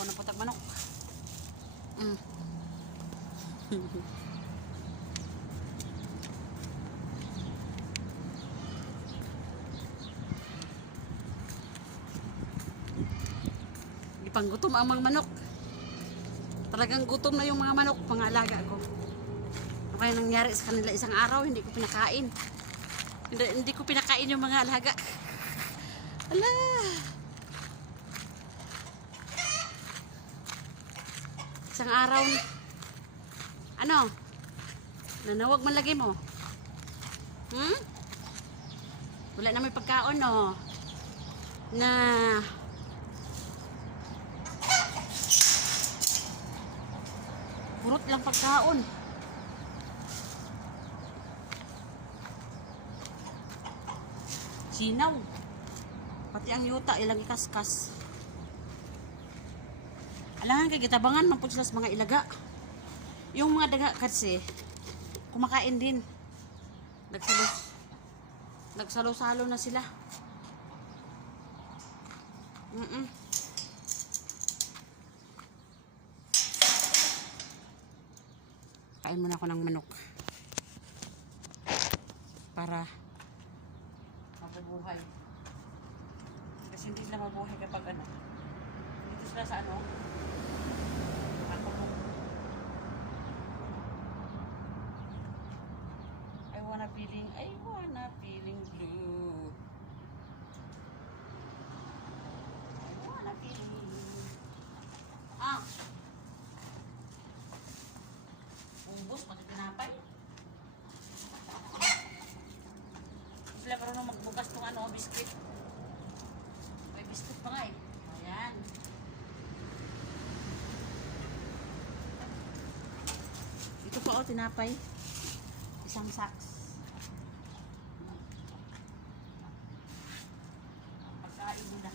pagkaon ng putak manok. Ipang gutom ang mga manok. Talagang gutom na yung mga manok, mga alaga ko. Ano kaya nangyari sa kanila isang araw, hindi ko pinakain. Hindi ko pinakain yung mga alaga. Ala! Isang araw, ano? Nanawag man lagi mo? Wala na may pagkaon, no? Na purot lang pagkaon. Sinaw. Pati ang yuta ilang ikaskas. Alangan kay gitabangan man pud sila sa mga ilaga. Yung mga daga kasi kumakain din. Nagsalo-salo na sila. Kain muna ako ng manok para mabubuhay, kasi hindi sila mabuhay kapag ano dito sila sa ano makulong. I wanna feeling blue. I wanna feeling ubos pati tinapay. Sila parang magbukas tong ano, biskuit. May biskuit pa nga eh. Ayan. Ito po oh, tinapay. Isang sacks. Pagkain mo na.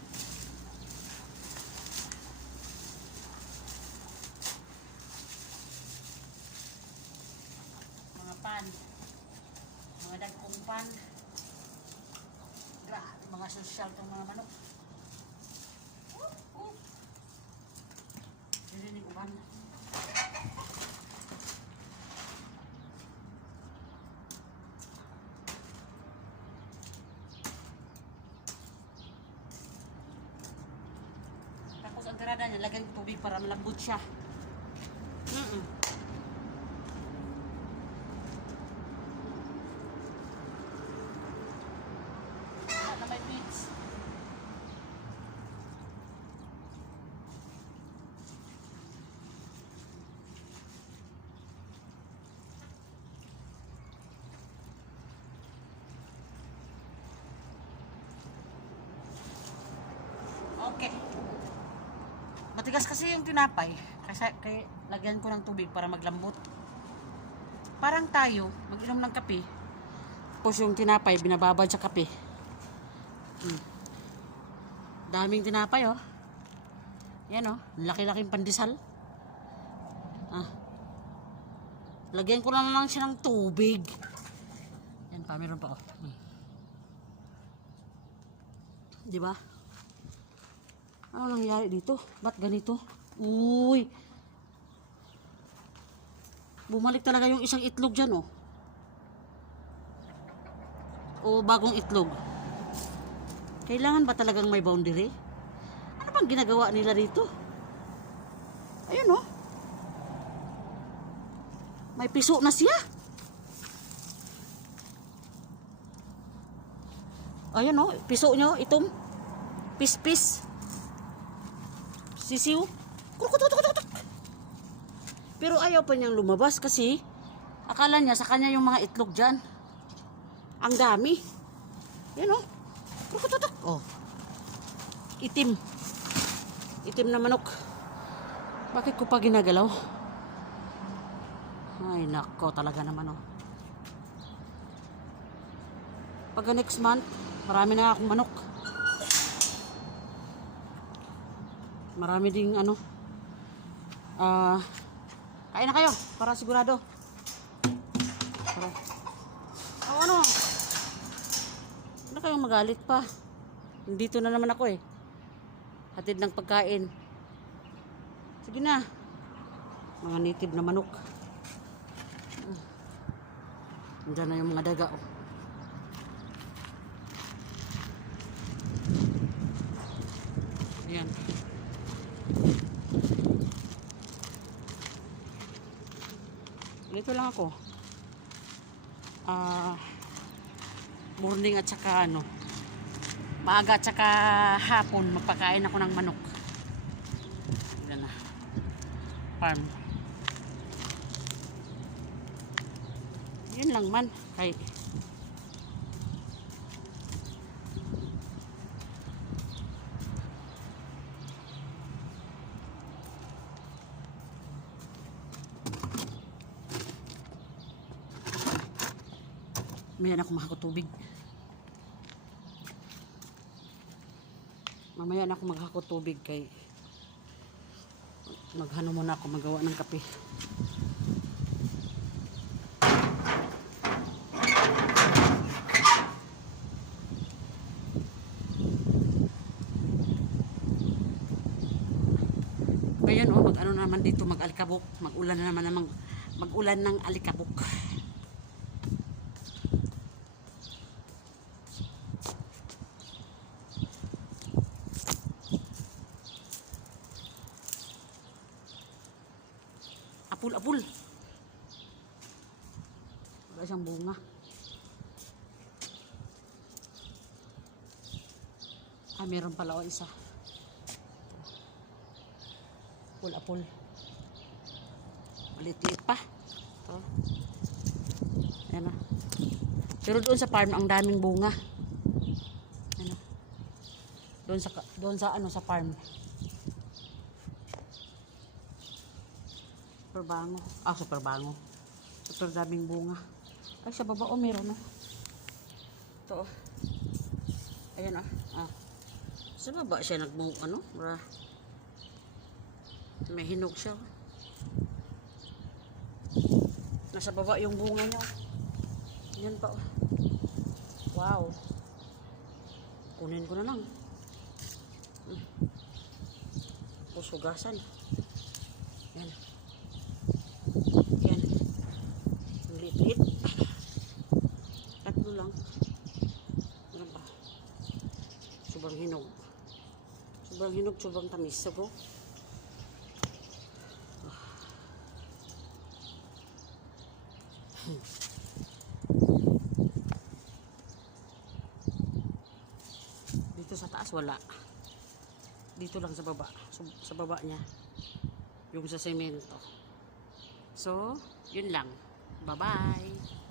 Mga pan. Mga dagkong pan. Grabe, mga sosyal itong mga manok. Dilinig uban. Tapos ang tirada niya, lagyan ng tubig para malambot siya. Na may beads. Okay. Matigas kasi yung tinapay. Kaya lagyan ko ng tubig para maglambot. Parang tayo, mag-inom ng kape. Tapos yung tinapay, binababad sa kape. Daming tinapay oh. Yan oh, laki-laking pandesal. Lagyan ko lang siya ng tubig. Yan pa, meron pa oh. Di ba? Ano nangyari dito? Ba't ganito? Uy. Bumalik talaga yung isang itlog dyan oh. O bagong itlog. Kailangan ba talagang may boundary? Ano bang ginagawa nila dito? Ayun oh. May piso na siya. Ayun oh, piso nyo, itong pis-pis. Sisiw. Pero ayaw pa niyang lumabas kasi akala niya sa kanya yung mga itlog dyan. Ang dami. Yan oh. Oh. Itim. Itim na manok. Bakit ko pa ginagalaw? Ay nako talaga naman oh. Pag next month, marami na akong manok. Marami ding ano. Kain na kayo para sigurado. Ano? Ano kayong magalit pa? Dito na naman ako eh. Hatid ng pagkain. Sige na. Mga native na manok. Diyan na yung mga daga, oh. Ayan. Dito lang ako. Morning at saka ano, maaga at saka hapon magpakain ako ng manok. Ayan na. Farm. Yun lang man. Kay mamaya na ako makakatubig. Mamaya na ako maghakotubig kay maghano muna ako magawa ng kape. Ngayon oh, mag ano naman dito, mag-alikabok, mag-ulan na naman mag-ulan ng alikabok. Apul-apul. Wala siyang bunga. Meron pala o isa. Apul-apul. Maliit-liit pa. Ito. Ayan na. Pero doon sa farm, ang daming bunga. Ayan na. Doon sa ano, sa farm. Super bango. Super bango. Super daming bunga. Ay, sa baba, meron, no? Ito, ayan, sa baba siya ano, may hinog siya. Nasa baba yung bunga niya. Yan pa, wow. Kunin ko na lang. Pusugasan. Yan. Yan. Lit-lit. Tatlo lang. Ano ba? Sobrang hinog. Sobrang hinog, sobrang tamis. Sago. Dito sa taas wala. Dito lang sa baba. Sa baba niya. Yung sa semento. So, yun lang. Bye-bye.